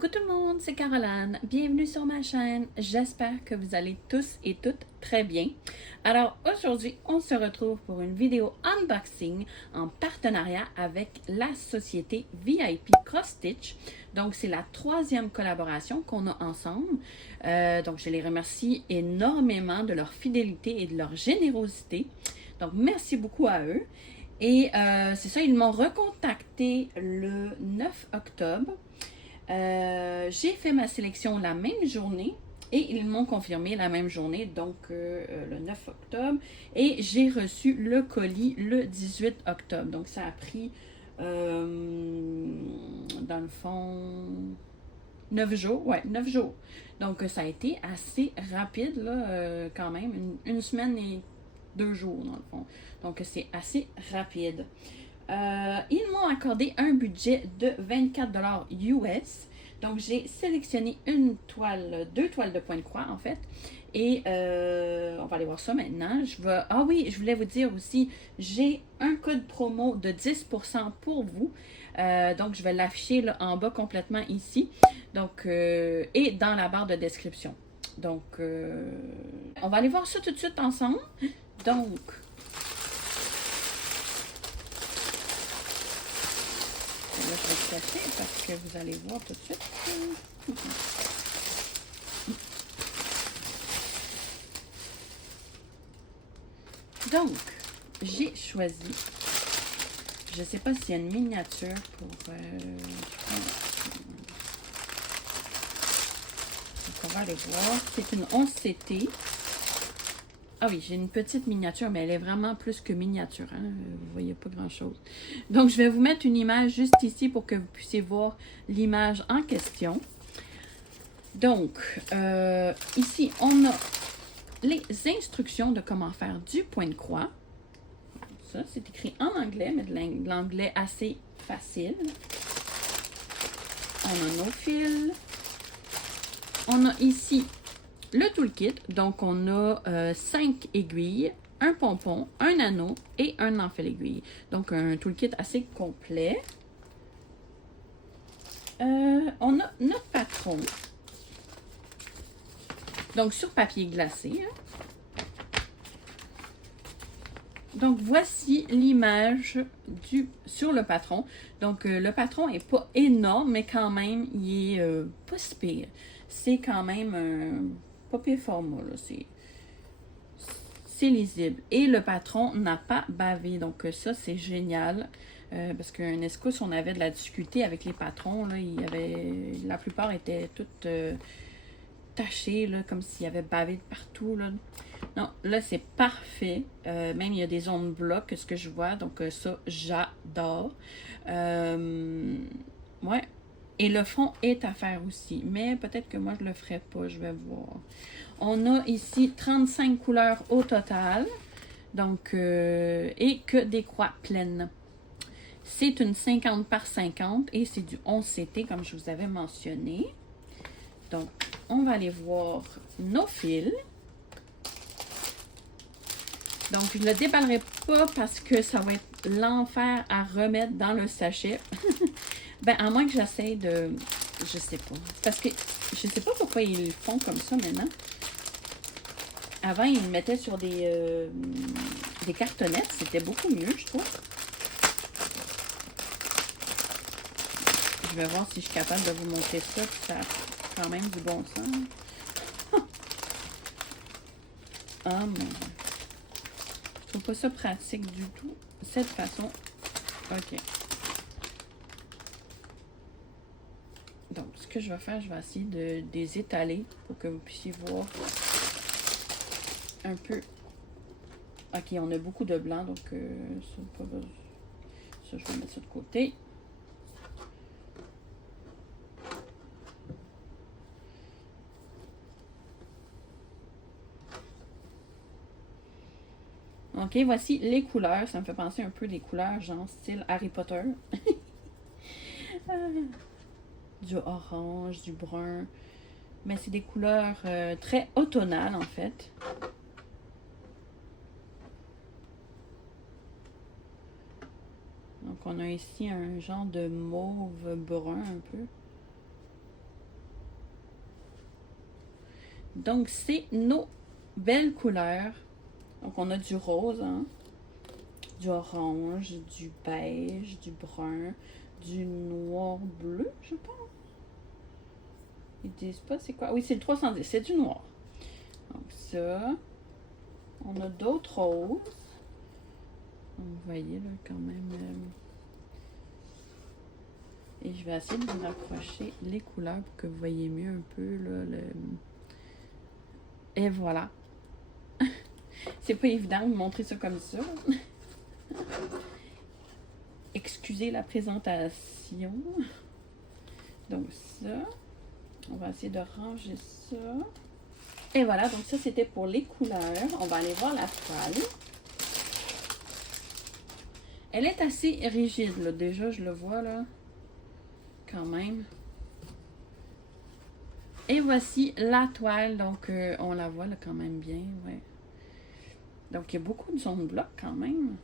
Coucou tout le monde, c'est Caroline. Bienvenue sur ma chaîne. J'espère que vous allez tous et toutes très bien. Alors aujourd'hui, on se retrouve pour une vidéo unboxing en partenariat avec la société VIP Cross Stitch. Donc c'est la troisième collaboration qu'on a ensemble. Donc je les remercie énormément de leur fidélité et de leur générosité. Donc merci beaucoup à eux. Et c'est ça, ils m'ont recontacté le 9 octobre. J'ai fait ma sélection la même journée et ils m'ont confirmé la même journée, donc le 9 octobre. Et j'ai reçu le colis le 18 octobre. Donc ça a pris, dans le fond, 9 jours. Ouais, 9 jours. Donc ça a été assez rapide, là, quand même. Une semaine et 2 jours, dans le fond. Donc c'est assez rapide. Ils m'ont accordé un budget de 24$ US. Donc, j'ai sélectionné deux toiles de point de croix, en fait. Et on va aller voir ça maintenant. Ah oui, je voulais vous dire aussi, j'ai un code promo de 10% pour vous. Donc, je vais l'afficher là, en bas complètement ici. Donc, et dans la barre de description. Donc, on va aller voir ça tout de suite ensemble. Donc, là, je vais le cacher parce que vous allez voir tout de suite. Donc, j'ai choisi, je ne sais pas s'il y a une miniature pour... donc, on va aller voir. C'est une 11CT. Ah oui, j'ai une petite miniature, mais elle est vraiment plus que miniature. Hein? Vous voyez pas grand-chose. Donc, je vais vous mettre une image juste ici pour que vous puissiez voir l'image en question. Donc, ici, on a les instructions de comment faire du point de croix. Ça, c'est écrit en anglais, mais de l'anglais assez facile. On a nos fils. On a ici le toolkit. Donc, on a 5 aiguilles, un pompon, un anneau et un enfil aiguille. Donc, un toolkit assez complet. On a notre patron. Donc, sur papier glacé. Hein. Donc, voici l'image sur le patron. Donc, le patron n'est pas énorme, mais quand même, il est pas si pire. C'est quand même un pas pire format, là. C'est lisible. Et le patron n'a pas bavé. Donc, ça, c'est génial. Parce qu'un escousse, on avait de la difficulté avec les patrons. Là. La plupart étaient toutes tachées, là, comme s'il y avait bavé de partout. Là. Non, là, c'est parfait. Même, il y a des zones blocs, ce que je vois. Donc, ça, j'adore. Ouais. Et le fond est à faire aussi. Mais peut-être que moi, je le ferai pas. Je vais voir. On a ici 35 couleurs au total. Donc, et que des croix pleines. C'est une 50 par 50 et c'est du 11CT, comme je vous avais mentionné. Donc, on va aller voir nos fils. Donc, je ne le déballerai pas parce que ça va être l'enfer à remettre dans le sachet. Ben, à moins que j'essaie de... Je sais pas. Parce que je sais pas pourquoi ils le font comme ça maintenant. Avant, ils le mettaient sur des cartonnettes. C'était beaucoup mieux, je trouve. Je vais voir si je suis capable de vous montrer ça. Puis ça a quand même du bon sens. Ah, mon Dieu. Je trouve pas ça pratique du tout. Cette façon. OK. Donc, ce que je vais faire, je vais essayer de les étaler pour que vous puissiez voir un peu. OK, on a beaucoup de blanc, donc ça, je vais mettre ça de côté. OK, voici les couleurs. Ça me fait penser un peu des couleurs, genre style Harry Potter. Du orange, du brun. Mais c'est des couleurs très automnales, en fait. Donc, on a ici un genre de mauve brun un peu. Donc, c'est nos belles couleurs. Donc, on a du rose, hein, du orange, du beige, du brun, du noir bleu, je pense. Ils disent pas c'est quoi. Oui, c'est le 310, c'est du noir. Donc, ça. On a d'autres roses. Vous voyez, là, quand même. Et je vais essayer de vous rapprocher les couleurs pour que vous voyez mieux un peu, là, Et voilà. C'est pas évident de vous montrer ça comme ça. Excusez la présentation. Donc ça, on va essayer de ranger ça. Et voilà, donc ça c'était pour les couleurs. On va aller voir la toile. Elle est assez rigide, là. Déjà, je le vois, là. Quand même. Et voici la toile. Donc, on la voit, là, quand même bien, ouais. Donc, il y a beaucoup de zones bloc, quand même.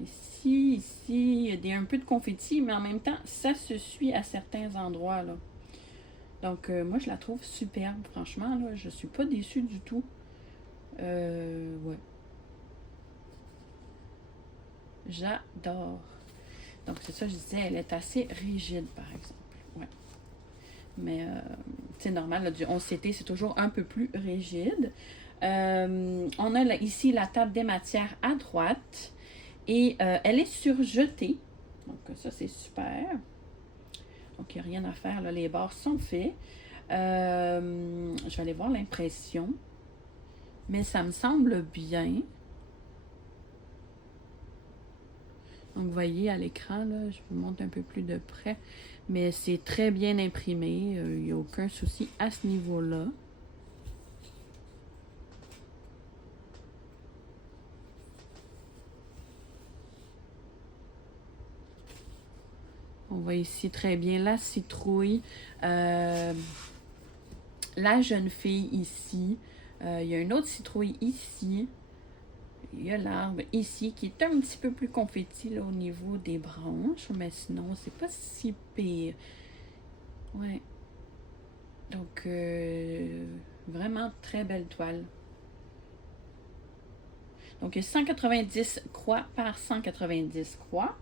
Ici, il y a un peu de confetti, mais en même temps, ça se suit à certains endroits, là. Donc, moi, je la trouve superbe, franchement, là. Je suis pas déçue du tout. Ouais. J'adore. Donc, c'est ça, je disais, elle est assez rigide, par exemple. Ouais. Mais, c'est normal, là, du 11CT, c'est toujours un peu plus rigide. On a là, ici la table des matières à droite. Et elle est surjetée. Donc, ça, c'est super. Donc, il n'y a rien à faire, là. Les bords sont faits. Je vais aller voir l'impression. Mais ça me semble bien. Donc, vous voyez à l'écran, là, je vous montre un peu plus de près. Mais c'est très bien imprimé. Il n'y a aucun souci à ce niveau-là. On voit ici très bien la citrouille. La jeune fille ici. Il y a une autre citrouille ici. Il y a l'arbre ici qui est un petit peu plus confetti là, au niveau des branches. Mais sinon, c'est pas si pire. Ouais. Donc, vraiment très belle toile. Donc, 190 croix par 190 croix.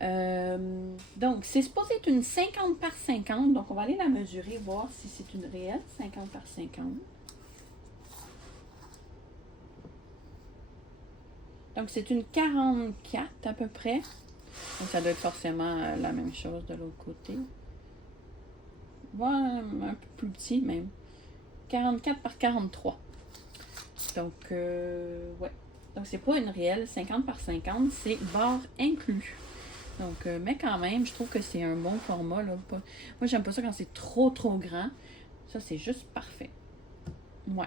Donc, c'est supposé être une 50 par 50. Donc, on va aller la mesurer, voir si c'est une réelle 50 par 50. Donc, c'est une 44 à peu près. Donc, ça doit être forcément la même chose de l'autre côté. Voilà, un peu plus petit même. 44 par 43. Donc, ouais. Donc, c'est pas une réelle 50 par 50, c'est barre inclus. Donc, mais quand même, je trouve que c'est un bon format, là. Moi, j'aime pas ça quand c'est trop grand. Ça, c'est juste parfait. Ouais.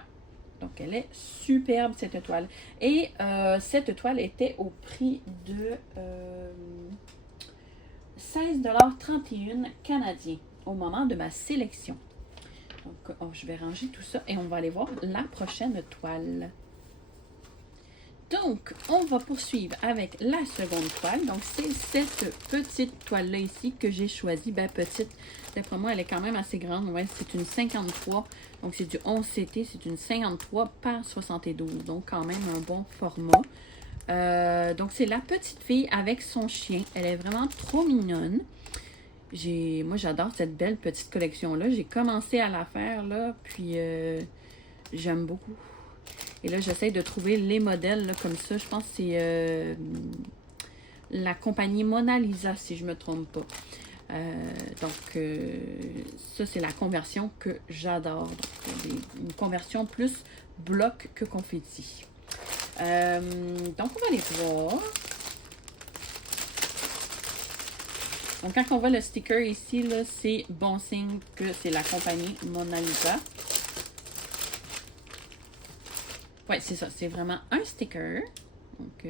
Donc, elle est superbe, cette toile. Et cette toile était au prix de 16,31 $ canadiens au moment de ma sélection. Donc, je vais ranger tout ça et on va aller voir la prochaine toile. Donc, on va poursuivre avec la seconde toile. Donc, c'est cette petite toile-là ici que j'ai choisie. Ben, petite, d'après moi, elle est quand même assez grande. Ouais, c'est une 53. Donc, c'est du 11CT. C'est une 53 par 72. Donc, quand même un bon format. Donc, c'est la petite fille avec son chien. Elle est vraiment trop mignonne. Moi, j'adore cette belle petite collection-là. J'ai commencé à la faire, là. Puis, j'aime beaucoup. Et là, j'essaie de trouver les modèles là, comme ça. Je pense que c'est la compagnie Mona Lisa, si je ne me trompe pas. Donc, ça, c'est la conversion que j'adore. Une conversion plus bloc que confetti. Donc, on va aller voir. Donc, quand on voit le sticker ici, c'est bon signe que c'est la compagnie Mona Lisa. Oui, c'est ça. C'est vraiment un sticker. Donc,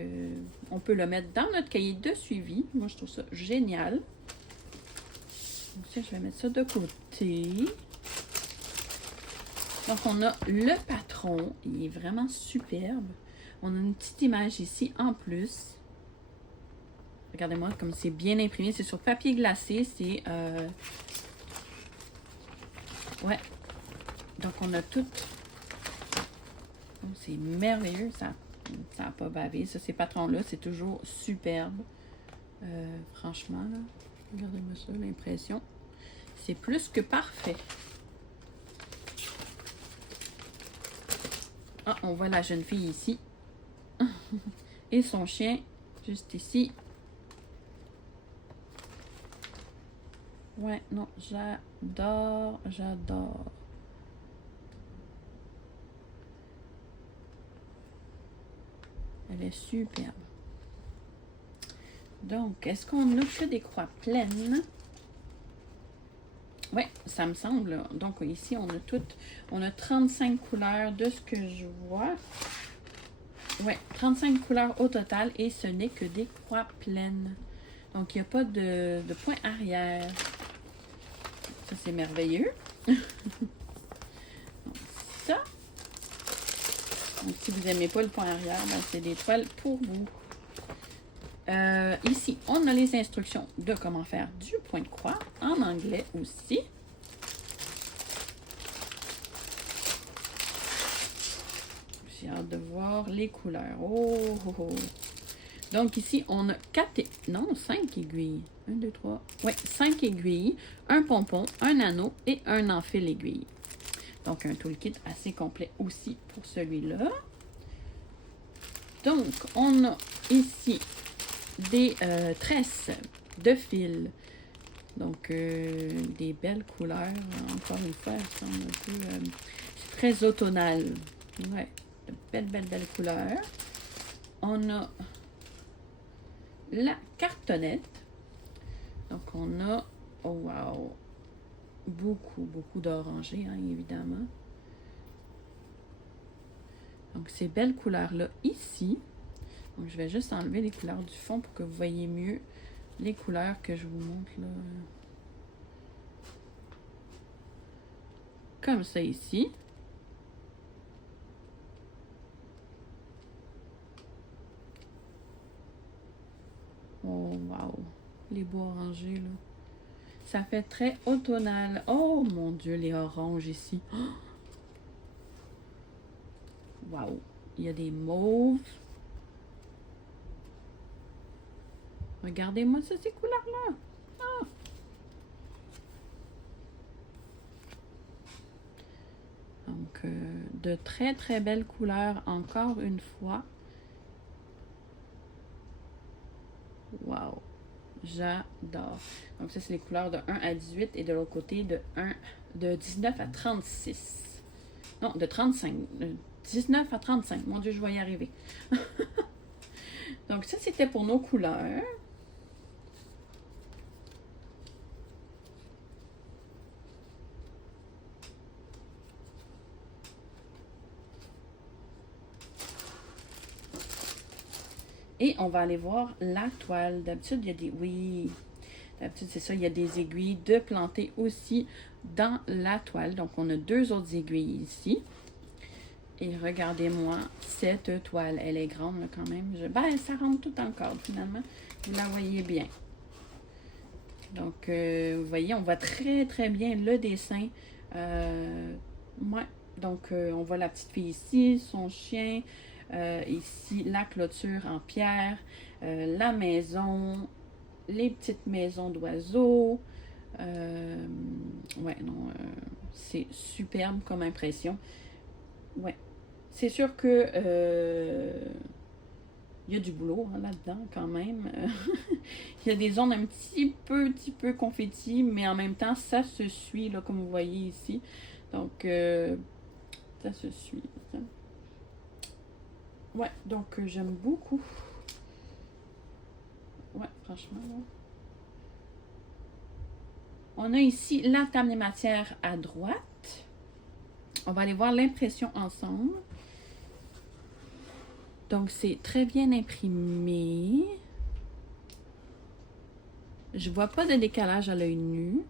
on peut le mettre dans notre cahier de suivi. Moi, je trouve ça génial. Donc, ça, je vais mettre ça de côté. Donc, on a le patron. Il est vraiment superbe. On a une petite image ici en plus. Regardez-moi comme c'est bien imprimé. C'est sur papier glacé. C'est... Ouais. Donc, on a tout Oh, c'est merveilleux, ça n'a pas bavé. Ça, ces patrons-là, c'est toujours superbe. Franchement, là, regardez-moi ça, l'impression. C'est plus que parfait. Ah, on voit la jeune fille ici. Et son chien, juste ici. Ouais, non, j'adore, j'adore. Elle est superbe. Donc, est-ce qu'on a que des croix pleines? Oui, ça me semble. Donc, ici, on a 35 couleurs de ce que je vois. Oui, 35 couleurs au total et ce n'est que des croix pleines. Donc, il n'y a pas de point arrière. Ça, c'est merveilleux. Donc, ça. Donc, si vous n'aimez pas le point arrière, ben, c'est des toiles pour vous. Ici, on a les instructions de comment faire du point de croix, en anglais aussi. J'ai hâte de voir les couleurs. Oh, oh, oh. Donc ici, on a 5 aiguilles. 1, 2, 3. Oui, 5 aiguilles, un pompon, un anneau et un enfil aiguille. Donc, un toolkit assez complet aussi pour celui-là. Donc, on a ici des tresses de fil. Donc, des belles couleurs. Encore une fois, elles sont un peu très automnales. Ouais, de belles couleurs. On a la cartonnette. Donc, on a, oh wow, beaucoup d'orangé, hein, évidemment. Donc, ces belles couleurs-là ici. Donc, je vais juste enlever les couleurs du fond pour que vous voyez mieux les couleurs que je vous montre là. Comme ça ici. Oh, wow. Les bois orangés, là. Ça fait très automnal. Oh, mon Dieu, les oranges ici. Oh! Wow. Il y a des mauves. Regardez-moi ça, ces couleurs-là. Oh! Donc, de très belles couleurs, encore une fois. Wow. J'adore. Donc, ça, c'est les couleurs de 1 à 18 et de l'autre côté, de 19 à 36. Non, de 35. De 19 à 35. Mon Dieu, je vais y arriver. Donc, ça, c'était pour nos couleurs. Et on va aller voir la toile. D'habitude, il y a des... Oui, d'habitude, c'est ça. Il y a des aiguilles de planter aussi dans la toile. Donc, on a 2 autres aiguilles ici. Et regardez-moi cette toile. Elle est grande là, quand même. Ben, ça rentre tout dans le cadre, finalement. Vous la voyez bien. Donc, vous voyez, on voit très bien le dessin. Ouais. Donc, on voit la petite fille ici, son chien... ici, la clôture en pierre, la maison, les petites maisons d'oiseaux. Ouais, non, c'est superbe comme impression. Ouais, c'est sûr que il y a du boulot hein, là-dedans quand même. Il y a des zones un petit peu confetti, mais en même temps, ça se suit, là, comme vous voyez ici. Donc, ça se suit. Ouais, donc j'aime beaucoup. Ouais, franchement. Là. On a ici la table des matières à droite. On va aller voir l'impression ensemble. Donc, c'est très bien imprimé. Je vois pas de décalage à l'œil nu.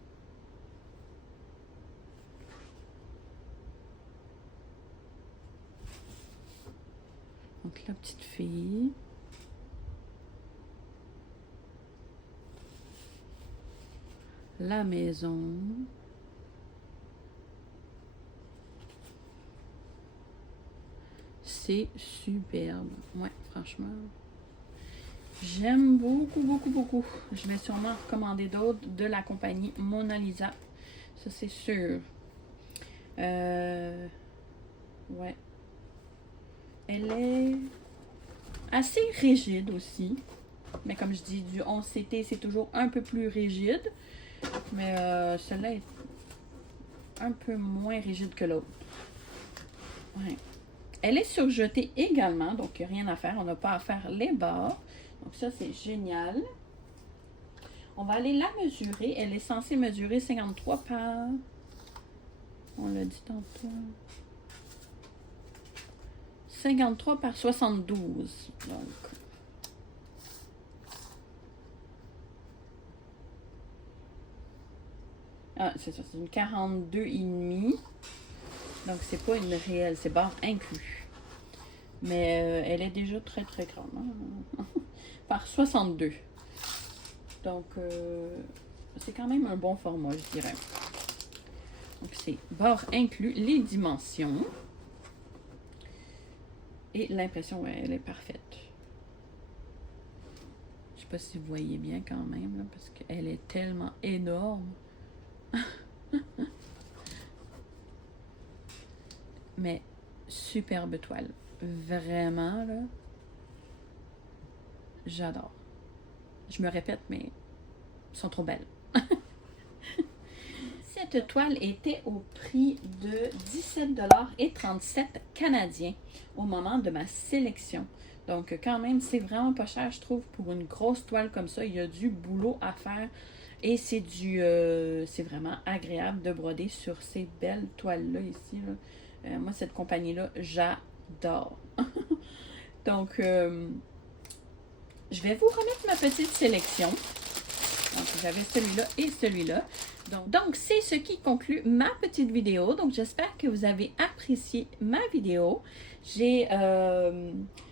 Donc, la petite fille. La maison. C'est superbe. Ouais, franchement. J'aime beaucoup, beaucoup, beaucoup. Je vais sûrement recommander d'autres de la compagnie Mona Lisa. Ça, c'est sûr. Ouais. Elle est assez rigide aussi. Mais comme je dis, du 11CT, c'est toujours un peu plus rigide. Mais celle-là est un peu moins rigide que l'autre. Ouais. Elle est surjetée également, donc il n'y a rien à faire. On n'a pas à faire les bords. Donc ça, c'est génial. On va aller la mesurer. Elle est censée mesurer 53 par... On l'a dit tantôt. 53 par 72. Donc... Ah, c'est ça, c'est une 42,5. Donc, c'est pas une réelle, c'est barre inclus. Mais elle est déjà très, très grande. Hein? Par 62. Donc, c'est quand même un bon format, je dirais. Donc, c'est barre inclus, les dimensions. Et l'impression, ouais, elle est parfaite. Je sais pas si vous voyez bien quand même, là, parce qu'elle est tellement énorme. Mais superbe toile. Vraiment, là. J'adore. Je me répète, mais elles sont trop belles. Cette toile était au prix de 17,37 $ canadiens au moment de ma sélection. Donc, quand même, c'est vraiment pas cher, je trouve, pour une grosse toile comme ça. Il y a du boulot à faire. Et c'est c'est vraiment agréable de broder sur ces belles toiles-là ici. Là. Moi, cette compagnie-là, j'adore. Donc, je vais vous remettre ma petite sélection. Donc, j'avais celui-là et celui-là. Donc, c'est ce qui conclut ma petite vidéo. Donc, j'espère que vous avez apprécié ma vidéo. Je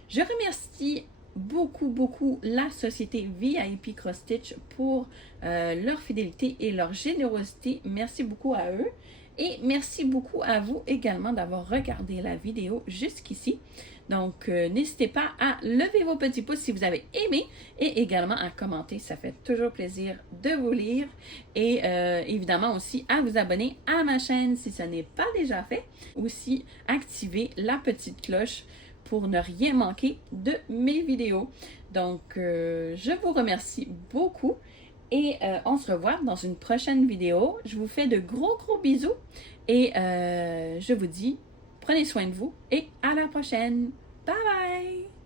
remercie beaucoup la société VIP Cross Stitch pour leur fidélité et leur générosité. Merci beaucoup à eux. Et merci beaucoup à vous également d'avoir regardé la vidéo jusqu'ici. Donc, n'hésitez pas à lever vos petits pouces si vous avez aimé et également à commenter. Ça fait toujours plaisir de vous lire. Et évidemment aussi à vous abonner à ma chaîne si ce n'est pas déjà fait. Aussi, activer la petite cloche pour ne rien manquer de mes vidéos. Donc, je vous remercie beaucoup et on se revoit dans une prochaine vidéo. Je vous fais de gros bisous et je vous dis, prenez soin de vous et à la prochaine. Bye bye!